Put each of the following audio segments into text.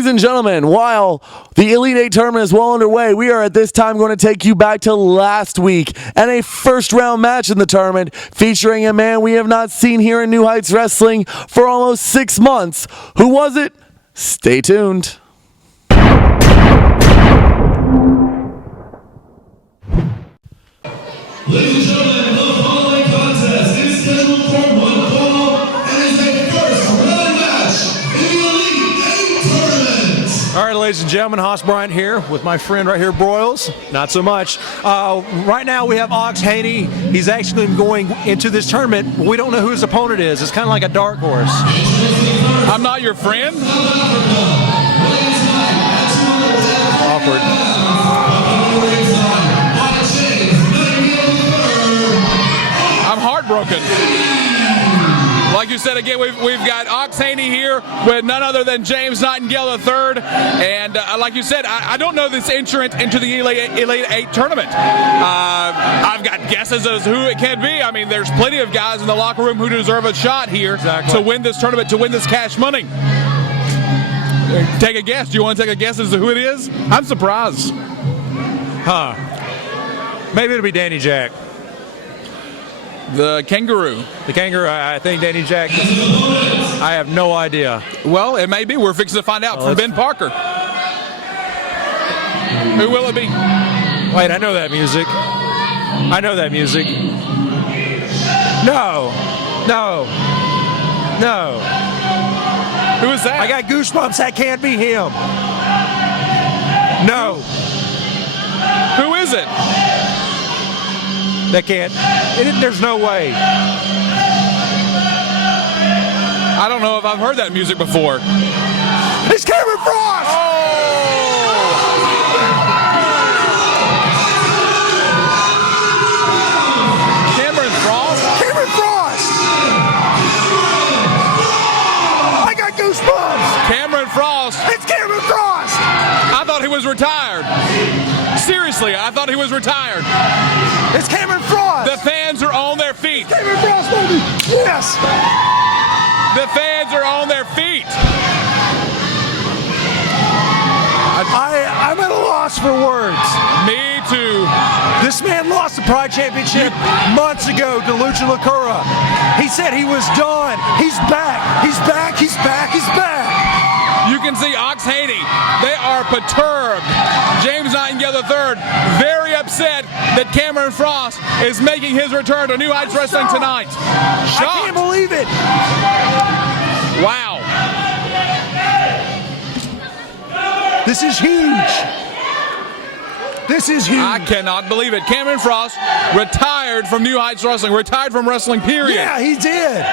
Ladies and gentlemen, while the Elite Eight tournament is well underway, we are at this time going to take you back to last week and a first-round match in the tournament featuring a man we have not seen here in New Heights Wrestling for almost 6 months. Who was it? Stay tuned. Ladies and gentlemen, the following contest is scheduled for one fall and is a first-round match in the Elite Eight tournament. All right, ladies and gentlemen, Haas Bryant here with my friend right here, Broyles. Not so much. Right now we have OX Haney. He's actually going into this tournament, but we don't know who his opponent is. It's kind of like a dark horse. I'm not your friend. Awkward. I'm heartbroken. Like you said, again, we've got OX Haney here with none other than James Nightingale III. And like you said, I don't know this entrant into the Elite Eight tournament. I've got guesses as who it can be. I mean, there's plenty of guys in the locker room who deserve a shot here to win this tournament, to win this cash money. Take a guess. Do you want to take a guess as to who it is? I'm surprised. Maybe it'll be Danny Jack. The kangaroo. The kangaroo, I think Danny Jack. I have no idea. Well, it may be. We're fixing to find out from Ben Parker. Who will it be? Wait, I know that music. I know that music. No. Who is that? I got goosebumps. That can't be him. No. Who is it? That can't. There's no way. I don't know if I've heard that music before. It's Cameron Frost! Cameron Frost? Cameron Frost! I got goosebumps! Cameron Frost? It's Cameron Frost! I thought he was retired. Seriously, I thought he was retired. It's Cameron Frost! The fans are on their feet. Cameron Frost, baby! Yes! The fans are on their feet. I'm at a loss for words. Me too. This man lost the Pride Championship months ago to Lucha Lacura. He said he was done. He's back. He's back. He's back. He's back. You can see OX Haney. They are perturbed. James Nightingale III very upset that Cameron Frost is making his return to New Heights Wrestling tonight. I can't believe it. Wow. This is huge. This is huge. I cannot believe it. Cameron Frost retired from New Heights Wrestling, retired from wrestling, period. Yeah, he did.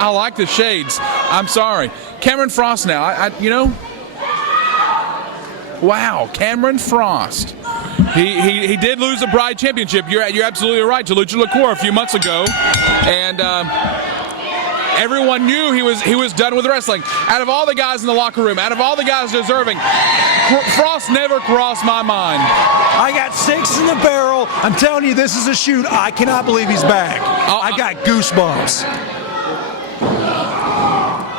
I like the shades. I'm sorry. Cameron Frost now, you know, wow, Cameron Frost. He did lose the Pride Championship. You're absolutely right, to Lucha Lacura a few months ago. And everyone knew he was done with wrestling. Out of all the guys in the locker room, out of all the guys deserving, Frost never crossed my mind. I got 6 in the barrel. I'm telling you, this is a shoot. I cannot believe he's back. I got goosebumps.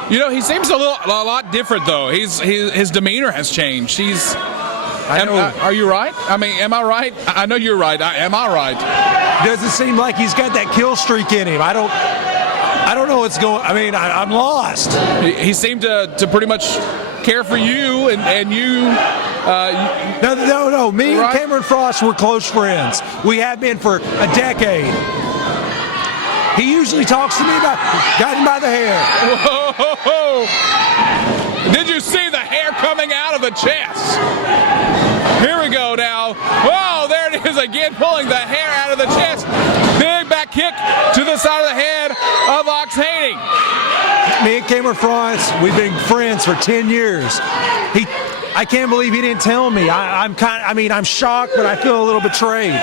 You know, he seems a lot different though. His demeanor has changed. Are you right? I mean, am I right? I know you're right. Am I right? Doesn't seem like he's got that kill streak in him. I don't know what's going. I mean, I'm lost. He seemed to pretty much care for you and you. No. Me right? and Cameron Frost were close friends. We have been for a decade. He usually talks to me about got him by the hair. Whoa! Did you see the hair coming out of the chest? Here we go now. Whoa, there it is again, pulling the hair out of the chest. Big back kick to the side of the head of OX Haney. Me and Cameron Frost, we've been friends for 10 years. I can't believe he didn't tell me. I'm shocked, but I feel a little betrayed.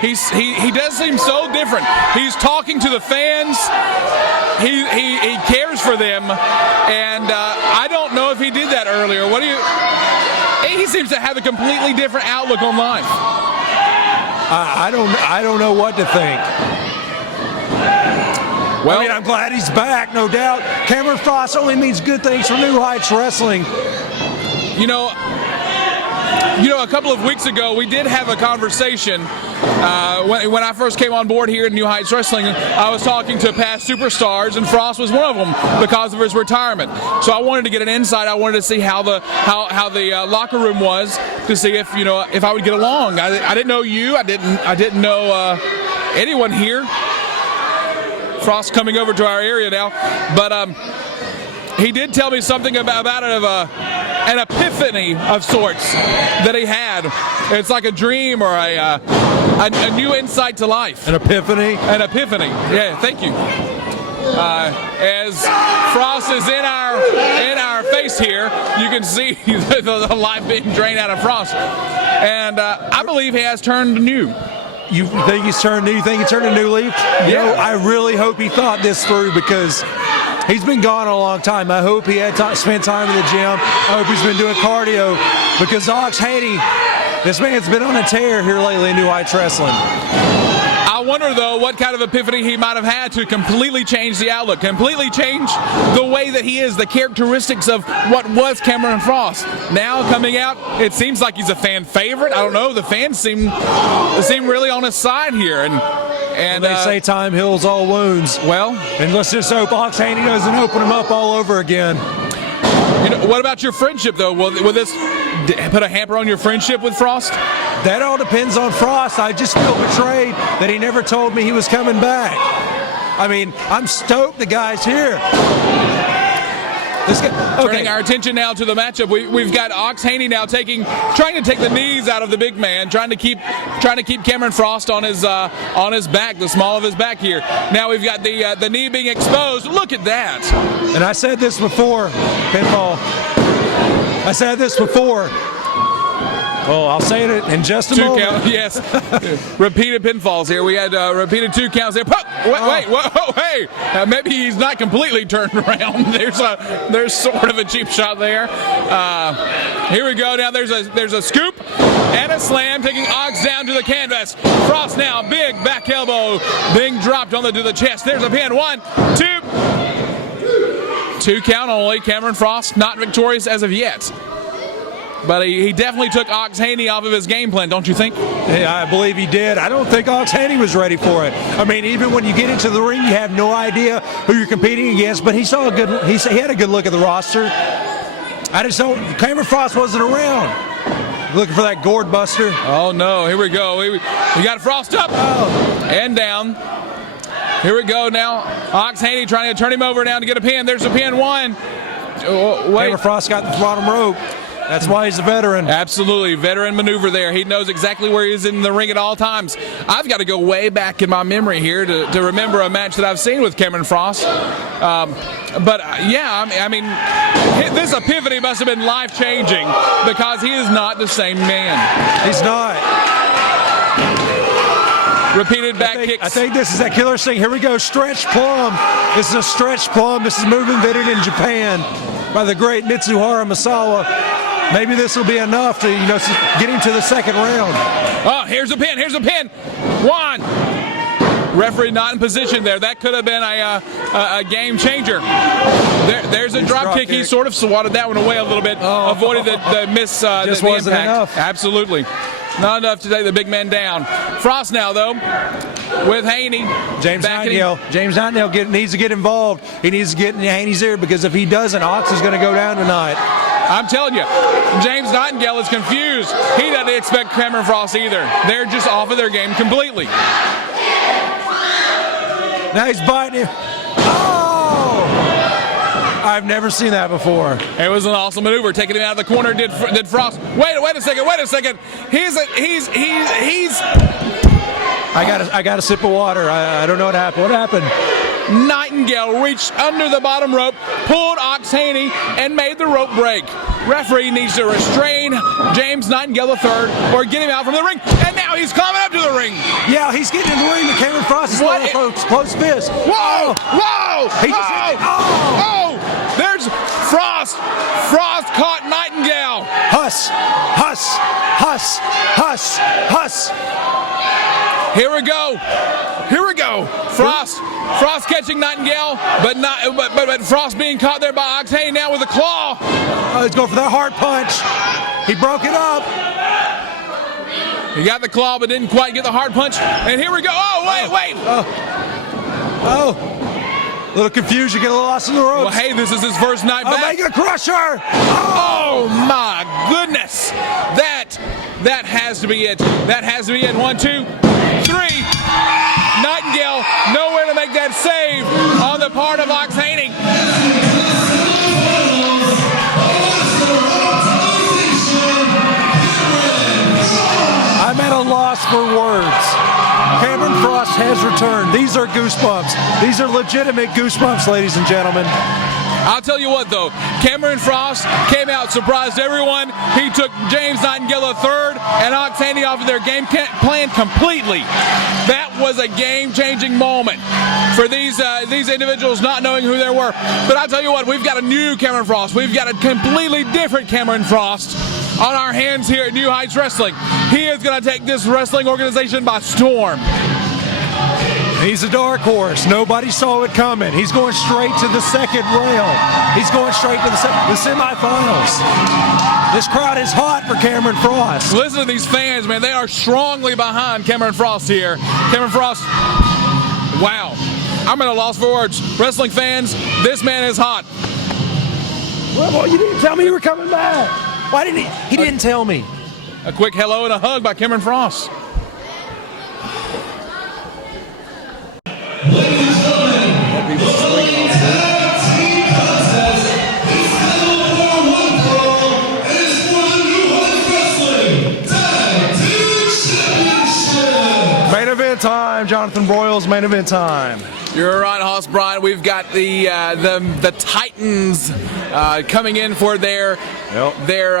He does seem so different. He's talking to the fans. He cares for them, and I don't know if he did that earlier. He seems to have a completely different outlook on life. I don't know what to think. Well, I mean, I'm glad he's back, no doubt. Cameron Frost only means good things for New Heights Wrestling. You know, a couple of weeks ago, we did have a conversation. When I first came on board here in New Heights Wrestling, I was talking to past superstars, and Frost was one of them because of his retirement. So I wanted to get an insight. I wanted to see how the locker room was, to see if I would get along. I didn't know you. I didn't know anyone here. Frost coming over to our area now, but he did tell me something about an epiphany of sorts that he had. It's like a dream or a new insight to life. An epiphany? An epiphany. Yeah, thank you. As Frost is in our face here, you can see the life being drained out of Frost. And I believe he has turned new. You think he's turned new? You think he turned a new leaf? Yeah. I really hope he thought this through, because he's been gone a long time. I hope he had spent time in the gym. I hope he's been doing cardio, because OX Haney, this man's been on a tear here lately in New Heights Wrestling. I wonder, though, what kind of epiphany he might have had to completely change the outlook, completely change the way that he is, the characteristics of what was Cameron Frost. Now coming out, it seems like he's a fan favorite. I don't know. The fans seem really on his side here, and they say time heals all wounds. Well, and let's just hope OX Haney doesn't open him up all over again. What about your friendship, though? Will this put a hamper on your friendship with Frost? That all depends on Frost. I just feel betrayed that he never told me he was coming back. I mean, I'm stoked the guy's here. Turning our attention now to the matchup, we've got OX Haney now trying to take the knees out of the big man, trying to keep Cameron Frost on his back, the small of his back here. Now we've got the knee being exposed. Look at that. And I said this before, Pinfall. I said this before. Oh, I'll say it in just a moment. 2 count, yes. Repeated pinfalls here. We had repeated 2 counts there. Wait, whoa, hey! Maybe he's not completely turned around. There's sort of a cheap shot there. Here we go. Now there's a scoop and a slam, taking OX down to the canvas. Frost now, big back elbow being dropped to the chest. There's a pin. 1, 2. 2 count only. Cameron Frost not victorious as of yet. But he definitely took OX Haney off of his game plan, don't you think? Yeah, I believe he did. I don't think OX Haney was ready for it. I mean, even when you get into the ring, you have no idea who you're competing against. But he had a good look at the roster. I just don't. Cameron Frost wasn't around. Looking for that gourd buster. Oh no! Here we go. We got Frost up and down. Here we go now. OX Haney trying to turn him over now to get a pin. There's a pin. 1. Wait. Cameron Frost got the bottom rope. That's why he's a veteran. Absolutely. Veteran maneuver there. He knows exactly where he's in the ring at all times. I've got to go way back in my memory here to remember a match that I've seen with Cameron Frost. Yeah, I mean, this epiphany must have been life-changing, because he is not the same man. He's not. Repeated back kicks. I think this is that killer thing. Here we go. Stretch plum. This is a stretch plum. This is moving invented in Japan by the great Mitsuhara Misawa. Maybe this will be enough to get him to the second round. Oh, here's a pin. Here's a pin. 1. Referee not in position there. That could have been a game changer. There's a drop kick. He sort of swatted that one away a little bit, avoided the miss. Just the wasn't impact. enough. Absolutely. Not enough to take the big man down. Frost now, though, with Haney. James Nightingale needs to get involved. He needs to get in Haney's ear, because if he doesn't, OX is going to go down tonight. I'm telling you, James Nightingale is confused. He doesn't expect Cameron Frost either. They're just off of their game completely. Now he's biting him. Oh! I've never seen that before. It was an awesome maneuver, taking him out of the corner. Did Frost? Wait a second. He's. I got a sip of water. I don't know what happened. What happened? Nightingale reached under the bottom rope, pulled OX Haney, and made the rope break. Referee needs to restrain James Nightingale III or get him out from the ring. And now he's coming up to the ring. Yeah, he's getting in the ring. The Cameron Frost is close fist. Whoa! He just hit it. Oh! There's Frost. Frost caught Nightingale. Huss, Huss, Huss, Huss, Huss. Here we go. Here we go. Frost catching Nightingale, but Frost being caught there by OX Haney now with a claw. Oh, he's going for that hard punch. He broke it up. He got the claw, but didn't quite get the hard punch. And here we go. Oh, wait. Oh. A little confusion, get a little lost in the ropes. Well, hey, this is his first night back. Omega Crusher! Oh my goodness! That has to be it. That has to be it. 1, 2, 3. Nightingale nowhere to make that save on the part of OX Haney. I'm at a loss for words. Cameron Frost has returned. These are goosebumps. These are legitimate goosebumps, ladies and gentlemen. I'll tell you what, though. Cameron Frost came out, surprised everyone. He took James Nightingale III and OX Haney off of their game plan completely. That was a game-changing moment for these individuals not knowing who they were. But I'll tell you what, we've got a new Cameron Frost. We've got a completely different Cameron Frost on our hands here at New Heights Wrestling. He is going to take this wrestling organization by storm. He's a dark horse. Nobody saw it coming. He's going straight to the second rail. He's going straight to the semifinals. This crowd is hot for Cameron Frost. Listen to these fans, man. They are strongly behind Cameron Frost here. Cameron Frost, wow. I'm at a loss for words. Wrestling fans, this man is hot. Well, you didn't tell me you were coming back. Why didn't he? He didn't tell me. A quick hello and a hug by Cameron Frost. Ladies and gentlemen, the following tag team contest is scheduled for one fall and is for the New Heights Wrestling Tag Team Championship. Main event time, Jonathan Broyles. Main event time. You're right, Hoss Bryant. We've got the Titans coming in for their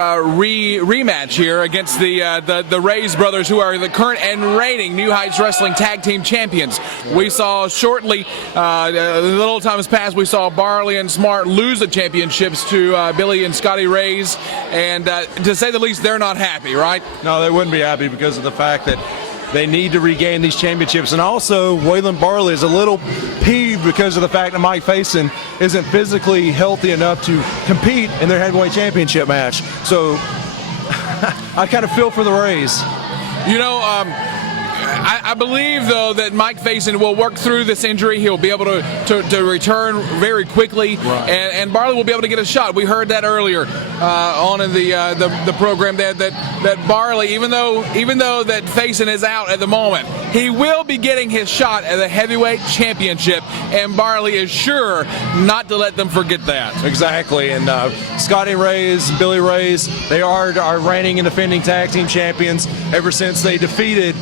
rematch here against the Rayz brothers, who are the current and reigning New Heights Wrestling Tag Team Champions. We saw shortly, a little time has passed, we saw Barley and Smart lose the championships to Billy and Scotty Rayz, and to say the least, they're not happy, right? No, they wouldn't be happy because of the fact that they need to regain these championships. And also, Waylon Barley is a little peeved because of the fact that Mike Faison isn't physically healthy enough to compete in their heavyweight championship match. So I kind of feel for the Rayz. You know, I believe, though, that Mike Faison will work through this injury. He'll be able to return very quickly, right. and Barley will be able to get a shot. We heard that earlier on in the program that Barley, even though that Faison is out at the moment, he will be getting his shot at the heavyweight championship, and Barley is sure not to let them forget that. Exactly, and Scotty Rayz, Billy Rayz, they are reigning and defending tag team champions. Ever since they defeated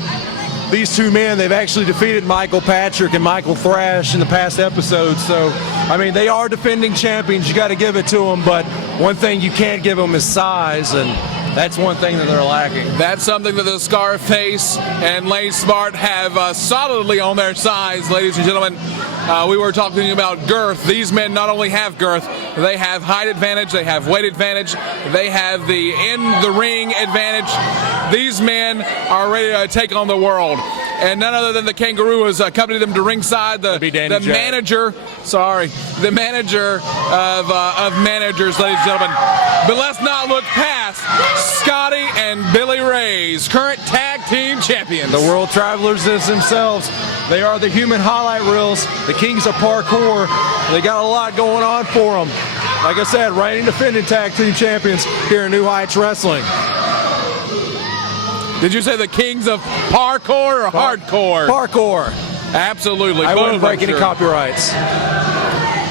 these two men, they've actually defeated Michael Patrick and Michael Thrash in the past episodes. So, I mean, they are defending champions. You got to give it to them. But one thing you can't give them is size, and that's one thing that they're lacking. That's something that the Scarface and Lane Smart have solidly on their sides, ladies and gentlemen. We were talking about girth. These men not only have girth, they have height advantage, they have weight advantage, they have the in-the-ring advantage. These men are ready to take on the world. And none other than the Kangaroo has accompanied them to ringside. The manager of managers, ladies and gentlemen. But let's not look past Scotty and Billy Rayz, current tag team champions. The World Travelers themselves. They are the human highlight reels, the kings of parkour. They got a lot going on for them. Like I said, reigning defending tag team champions here in New Heights Wrestling. Did you say the kings of parkour or hardcore? Parkour. Absolutely. I wouldn't break any copyrights.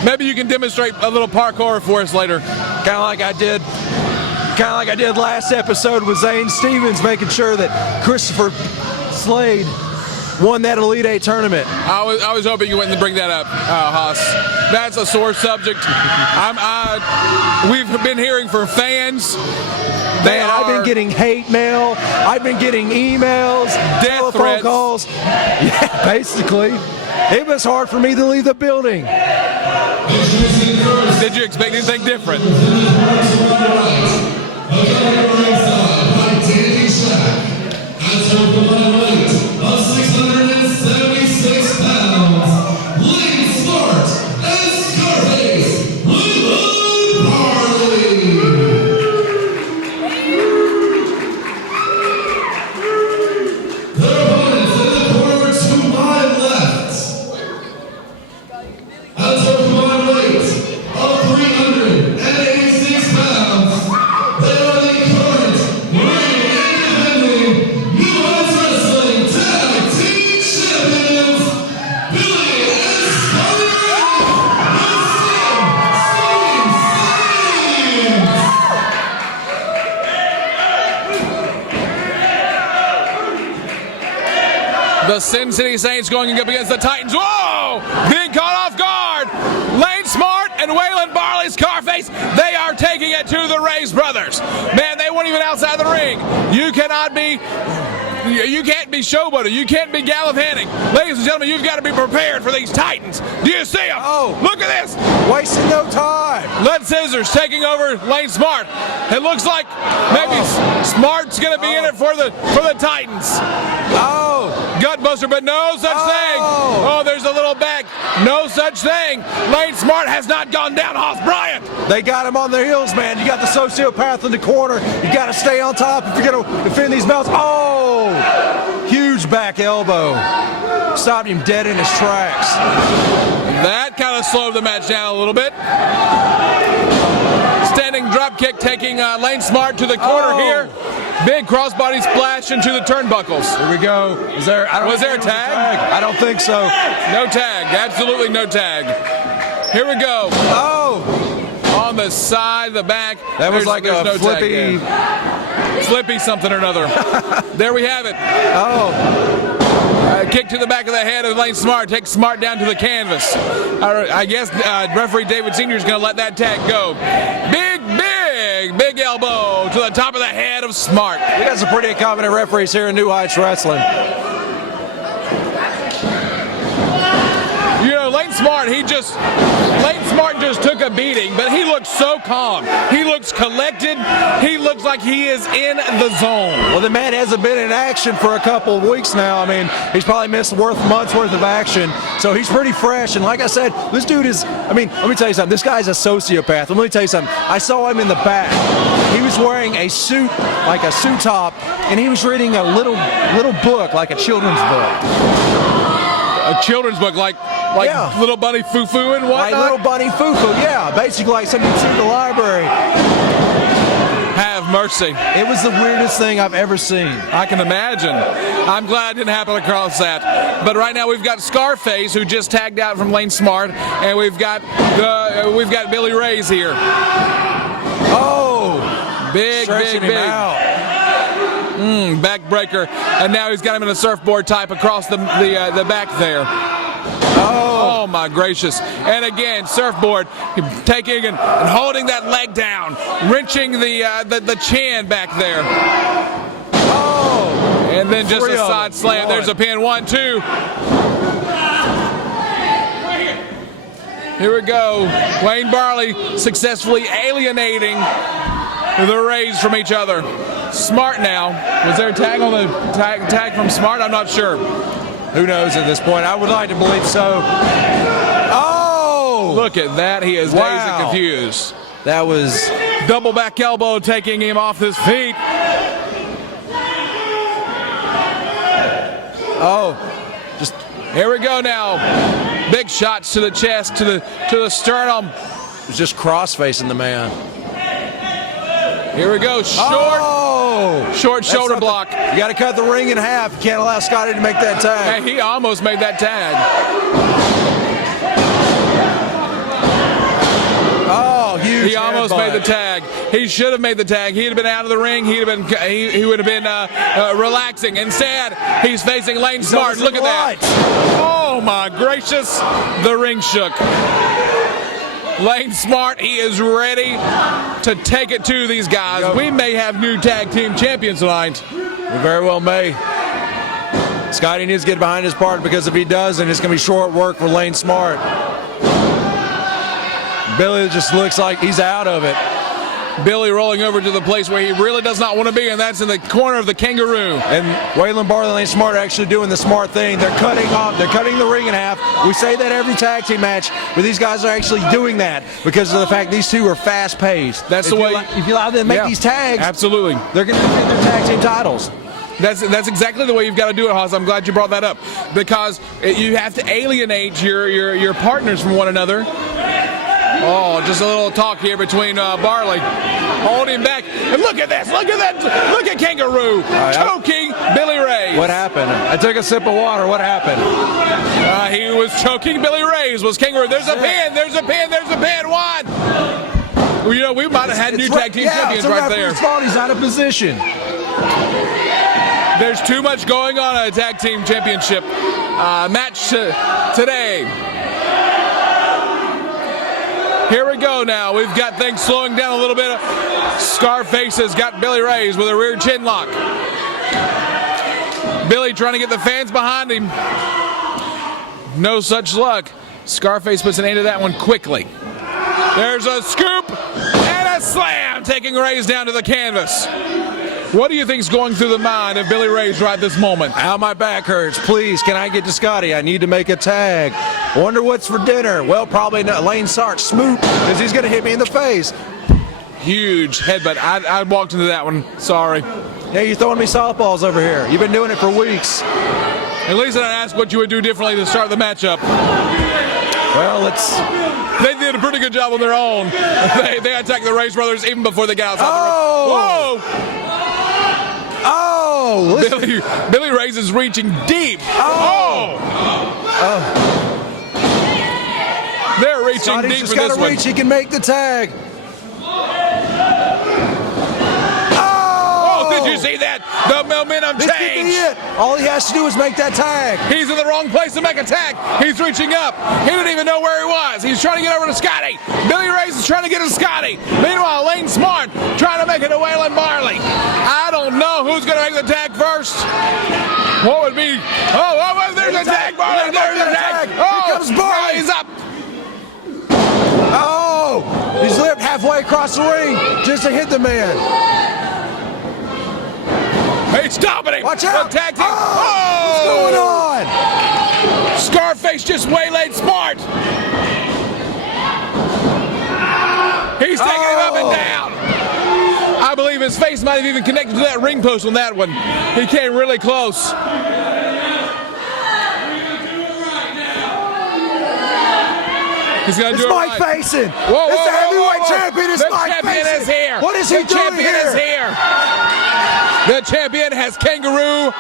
Maybe you can demonstrate a little parkour for us later. Kind of like I did last episode with Zane Stevens, making sure that Christopher Slade won that Elite 8 tournament. I was hoping you wouldn't bring that up, Haas. That's a sore subject. We've been hearing from fans. I've been getting hate mail. I've been getting emails, death threats, calls. Yeah, basically. It was hard for me to leave the building. Did you expect anything different? The Sin City Saints going up against the Titans. Whoa! Being caught off guard. Lane Smart and Waylon Barley Scarface, they are taking it to the Rayz brothers. Man, they weren't even outside the ring. You can't be showboating. You can't be gallivanting. Ladies and gentlemen, you've got to be prepared for these Titans. Do you see them? Oh. Look at this. Wasting no time. Lead Scissors taking over Lane Smart. It looks like maybe Smart's going to be in it for the Titans. Oh. Gutbuster, but no such thing. Oh, there's a little back. No such thing. Lane Smart has not gone down, Hoss Bryant. They got him on their heels, man. You got the sociopath in the corner. You got to stay on top if you're going to defend these belts. Oh, huge back elbow. Stopped him dead in his tracks. That kind of slowed the match down a little bit. Standing drop kick taking Lane Smart to the corner here. Big crossbody splash into the turnbuckles. Here we go. Was there a tag? I don't think so. No tag. Absolutely no tag. Here we go. Oh. On the side, the back. That was like a no flippy. Flippy something or another. There we have it. Oh. Kick to the back of the head of Lane Smart. Takes Smart down to the canvas. I guess referee David Sr. is going to let that tag go. Big elbow to the top of the head of Smart. We got some pretty incompetent referees here in New Heights Wrestling. You know, Lane Smart just took a beating, but he looks so calm. He looks collected. He looks like he is in the zone. Well, the man hasn't been in action for a couple of weeks now. I mean, he's probably missed months worth of action, so he's pretty fresh. And like I said, this dude is, I mean, let me tell you something. This guy's a sociopath. Let me tell you something. I saw him in the back. He was wearing a suit, like a suit top, and he was reading a little book, like a children's book. A children's book, like Yeah. Little Bunny Foo-Foo and whatnot? Like Little Bunny Foo-Foo, yeah. Basically like something you see in the library. Have mercy. It was the weirdest thing I've ever seen. I can imagine. I'm glad I didn't happen across that. But right now we've got Scarface, who just tagged out from Lane Smart, and we've got Billy Rayz here. Oh, big out. Backbreaker, and now he's got him in a surfboard type across the back there. Oh my gracious. And again, surfboard, taking and holding that leg down, wrenching the chin back there. Oh. And then just a side slam. There's a pin. 1, 2. Here we go. Wayne Barley successfully alienating the Rayz from each other. Smart now. Was there a tag on the tag from Smart? I'm not sure. Who knows at this point? I would like to believe so. Oh! Look at that. He is dazed and confused. That was double back elbow taking him off his feet. Oh. Just here we go now. Big shots to the chest, to the sternum. It's just cross-facing the man. Here we go. Short shoulder block. You got to cut the ring in half. You can't allow Scotty to make that tag. Hey, he almost made that tag. Oh, huge. He almost made the tag. He should have made the tag. He'd have been out of the ring. He would have been relaxing. Instead, he's facing Lane Smart. Look at that. Oh my gracious. The ring shook. Lane Smart, he is ready to take it to these guys. We may have new tag team champions tonight. We very well may. Scotty needs to get behind his partner, because if he doesn't, it's going to be short work for Lane Smart. Billy just looks like he's out of it. Billy rolling over to the place where he really does not want to be, and that's in the corner of the kangaroo. And Waylon, Barley, and Lane Smart are actually doing the smart thing. They're cutting the ring in half. We say that every tag team match, but these guys are actually doing that because of the fact these two are fast-paced. That's the way. If you allow them to make these tags, absolutely, they're going to defend their tag team titles. That's exactly the way you've got to do it, Hoss. I'm glad you brought that up, because you have to alienate your partners from one another. Oh, just a little talk here between Barley. Hold him back. And look at this. Look at that. Look at Kangaroo choking Billy Rayz. What happened? I took a sip of water. What happened? He was choking Billy Rayz. Was Kangaroo. There's a pin. There's a pin. There's a pin. One. Well, you know, we might have had new tag team champions right there. He's out of position. There's too much going on in a tag team championship match today. Here we go now. We've got things slowing down a little bit. Scarface has got Billy Rayz with a rear chin lock. Billy trying to get the fans behind him. No such luck. Scarface puts an end to that one quickly. There's a scoop and a slam, taking Rayz down to the canvas. What do you think's going through the mind of Billy Rayz right this moment? Ow, my back hurts. Please, can I get to Scotty? I need to make a tag. Wonder what's for dinner. Well, probably not Lane Sark smoot, because he's going to hit me in the face. Huge headbutt. I walked into that one. Sorry. Yeah, you're throwing me softballs over here. You've been doing it for weeks. At least I asked what you would do differently to start the matchup. Well, They did a pretty good job on their own. They attacked the Rayz brothers even before they got outside the ring. Whoa! Oh! Billy Rayz is reaching deep. Oh! They're reaching Scotty's deep just for this gotta one. reach. He can make the tag. Did you see that? The momentum This could be change. it. All he has to do is make that tag. He's in the wrong place to make a tag. He's reaching up. He didn't even know where he was. He's trying to get over to Scotty. Billy Rayz is trying to get to Scotty. Meanwhile, Lane Smart trying to make it to Waylon Barley. I don't know who's going to make the tag first. What would be? There's a tag. Barley, there's a tag. Here comes Barley. He's up. Oh! He's lived halfway across the ring just to hit the man. He's stopping him. Watch out! The tag team. What's going on? Scarface just waylaid Smart. He's taking him up and down. I believe his face might have even connected to that ring post on that one. He came really close. He's going to do it Mike right. Facing. Whoa, It's the heavyweight whoa. champion. It's The Mike champion Facing. is here. What is he the doing champion here? is here. The champion has kangaroo.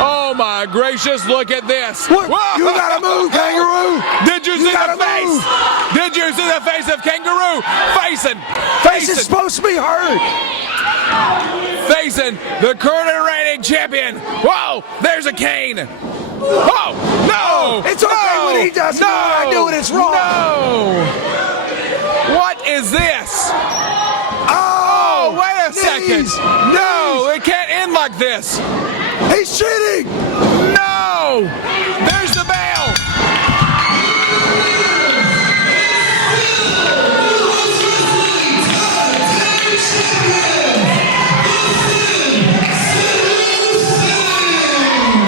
Oh my gracious, look at this. What? Whoa. You gotta move, kangaroo. Did you see the gotta face? move. Did you see the face of kangaroo? Facing. Face is supposed to be hurt. Facing the current and reigning champion. Whoa, there's a cane. Oh, no! It's okay when he does it. No! When I do it, it's wrong. No! What is this? Oh, wait a second. No, it can't end like this. He's cheating. No! There's the bell.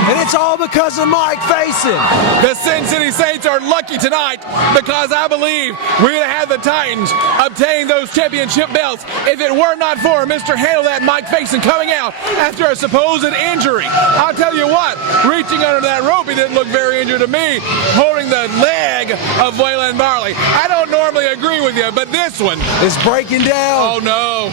And it's all because of Mike Facing. The Sin City Saints are lucky tonight because I believe we're going to have the Titans obtain those championship belts if it were not for Mr. Handle That Mike Facing coming out after a supposed injury. I'll tell you what, reaching under that rope, he didn't look very injured to me, holding the leg of Waylon Barley. I don't normally agree with you, but this one It's breaking down. Oh no.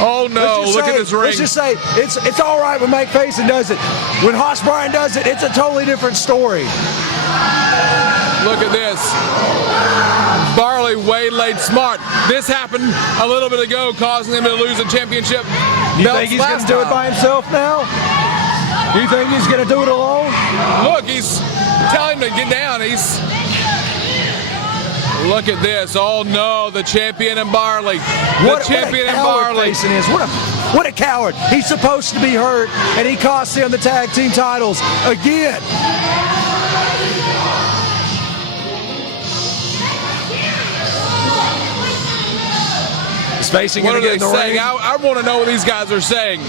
Oh no, look at this ring. Let's just say it's all right when Mike Facing does it. When Hoss Bryan does it, it's a totally different story. Look at this. Barley waylaid Smart. This happened a little bit ago, causing them to lose the championship. You think he's going to do it by himself now? You think he's going to do it alone? Look, he's telling him to get down. Look at this. Oh no, the champion and Barley. The champion and Barley. Facing is. What a coward. He's supposed to be hurt, and he cost him the tag team titles again. Is Facing What going are to get they in the saying? ring? I want to know what these guys are saying.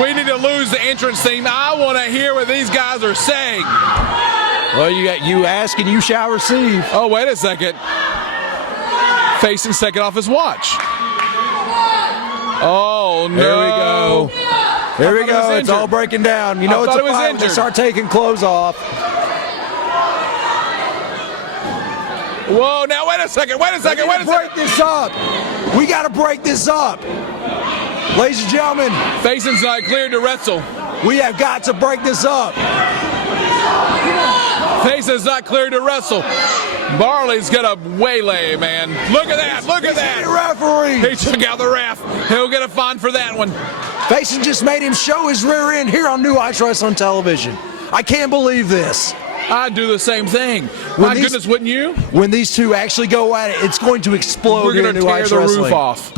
We need to lose the entrance theme. I want to hear what these guys are saying. Well, you ask and you shall receive. Oh, wait a second. Facing's taking off his watch. Oh, no. There we go. There we go. It's all injured. breaking down. You know I it's thought a it was fight when they injured. start taking clothes off. Whoa, now wait a second. Wait a second. Wait a Break second. this up. We got to break this up. Ladies and gentlemen, Facing's not cleared to wrestle. we have got to break this up. Facing's not cleared to wrestle. Barley's gonna waylay, man. Look at that, look at that. Referee. He took out the ref. He'll get a fine for that one. Faison just made him show his rear end here on New Heights Wrestling Television. I can't believe this. I'd do the same thing. My goodness, wouldn't you? When these two actually go at it, it's going to explode. We're going gonna tear the roof off.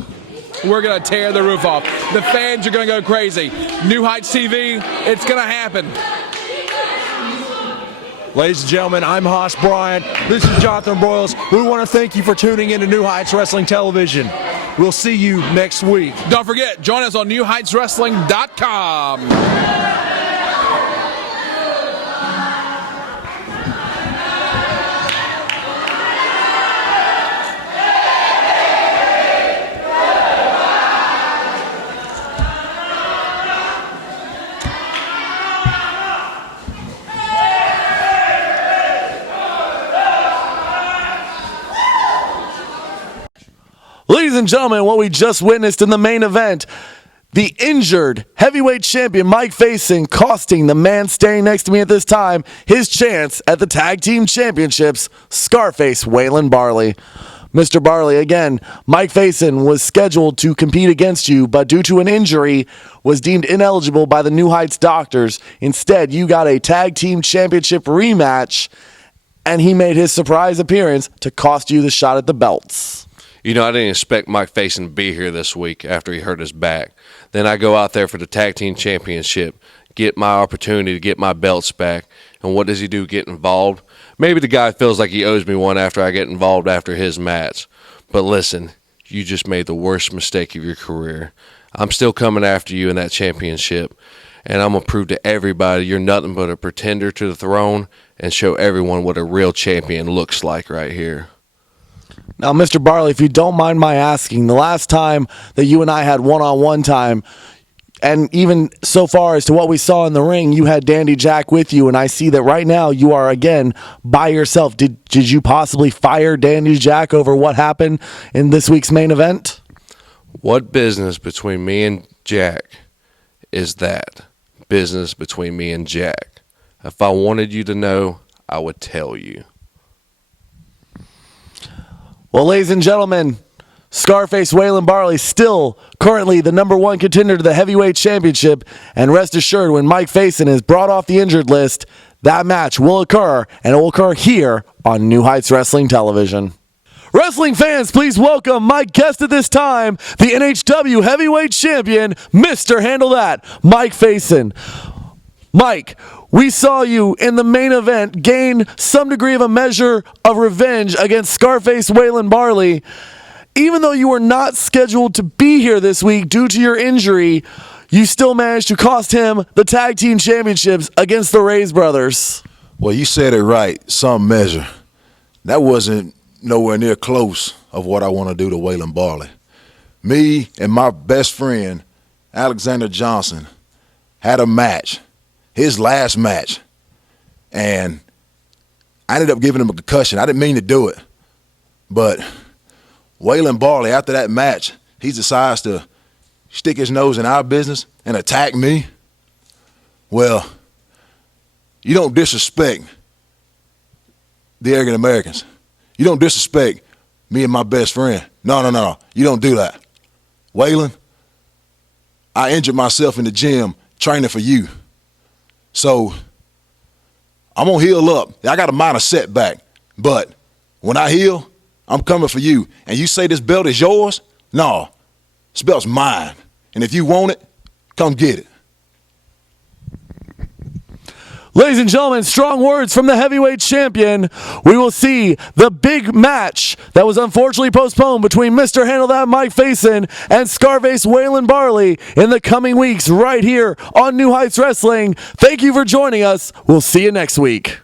We're gonna tear the roof off. The fans are gonna go crazy. New Heights TV, it's gonna happen. Ladies and gentlemen, I'm Haas Bryant. This is Jonathan Broyles. We want to thank you for tuning in to New Heights Wrestling Television. We'll see you next week. Don't forget, join us on newheightswrestling.com. Ladies and gentlemen, what we just witnessed in the main event, the injured heavyweight champion Mike Faison costing the man standing next to me at this time his chance at the tag team championships, Scarface Waylon Barley. Mr. Barley, again, Mike Faison was scheduled to compete against you, but due to an injury, was deemed ineligible by the New Heights doctors. Instead, you got a tag team championship rematch, and he made his surprise appearance to cost you the shot at the belts. You know, I didn't expect Mike Faison to be here this week after he hurt his back. Then I go out there for the tag team championship, get my opportunity to get my belts back. And what does he do? Get involved? Maybe the guy feels like he owes me one after I get involved after his match. But listen, you just made the worst mistake of your career. I'm still coming after you in that championship. And I'm going to prove to everybody you're nothing but a pretender to the throne and show everyone what a real champion looks like right here. Now, Mr. Barley, if you don't mind my asking, the last time that you and I had one-on-one time, and even so far as to what we saw in the ring, you had Dandy Jack with you, and I see that right now you are, again, by yourself. Did you possibly fire Dandy Jack over what happened in this week's main event? What business between me and Jack is that? Business between me and Jack. If I wanted you to know, I would tell you. Well, ladies and gentlemen, Scarface Waylon Barley still currently the #1 contender to the heavyweight championship. And rest assured, when Mike Faison is brought off the injured list, that match will occur, and it will occur here on New Heights Wrestling Television. Wrestling fans, please welcome my guest at this time, the NHW heavyweight champion, Mr. Handle That, Mike Faison. Mike, we saw you in the main event gain some degree of a measure of revenge against Scarface Waylon Barley. Even though you were not scheduled to be here this week due to your injury, you still managed to cost him the tag team championships against the Rayz brothers. Well, you said it right, some measure. That wasn't nowhere near close of what I want to do to Waylon Barley. Me and my best friend, Alexander Johnson, had a match. His last match, and I ended up giving him a concussion. I didn't mean to do it, but Waylon Barley, after that match, he decides to stick his nose in our business and attack me. Well, you don't disrespect the arrogant Americans. You don't disrespect me and my best friend. No. You don't do that. Waylon, I injured myself in the gym training for you. So I'm going to heal up. I got a minor setback, but when I heal, I'm coming for you. And you say this belt is yours? No, this belt's mine. And if you want it, come get it. Ladies and gentlemen, strong words from the heavyweight champion. We will see the big match that was unfortunately postponed between Mr. Handle That Mike Faison and Scarface Waylon Barley in the coming weeks right here on New Heights Wrestling. Thank you for joining us. We'll see you next week.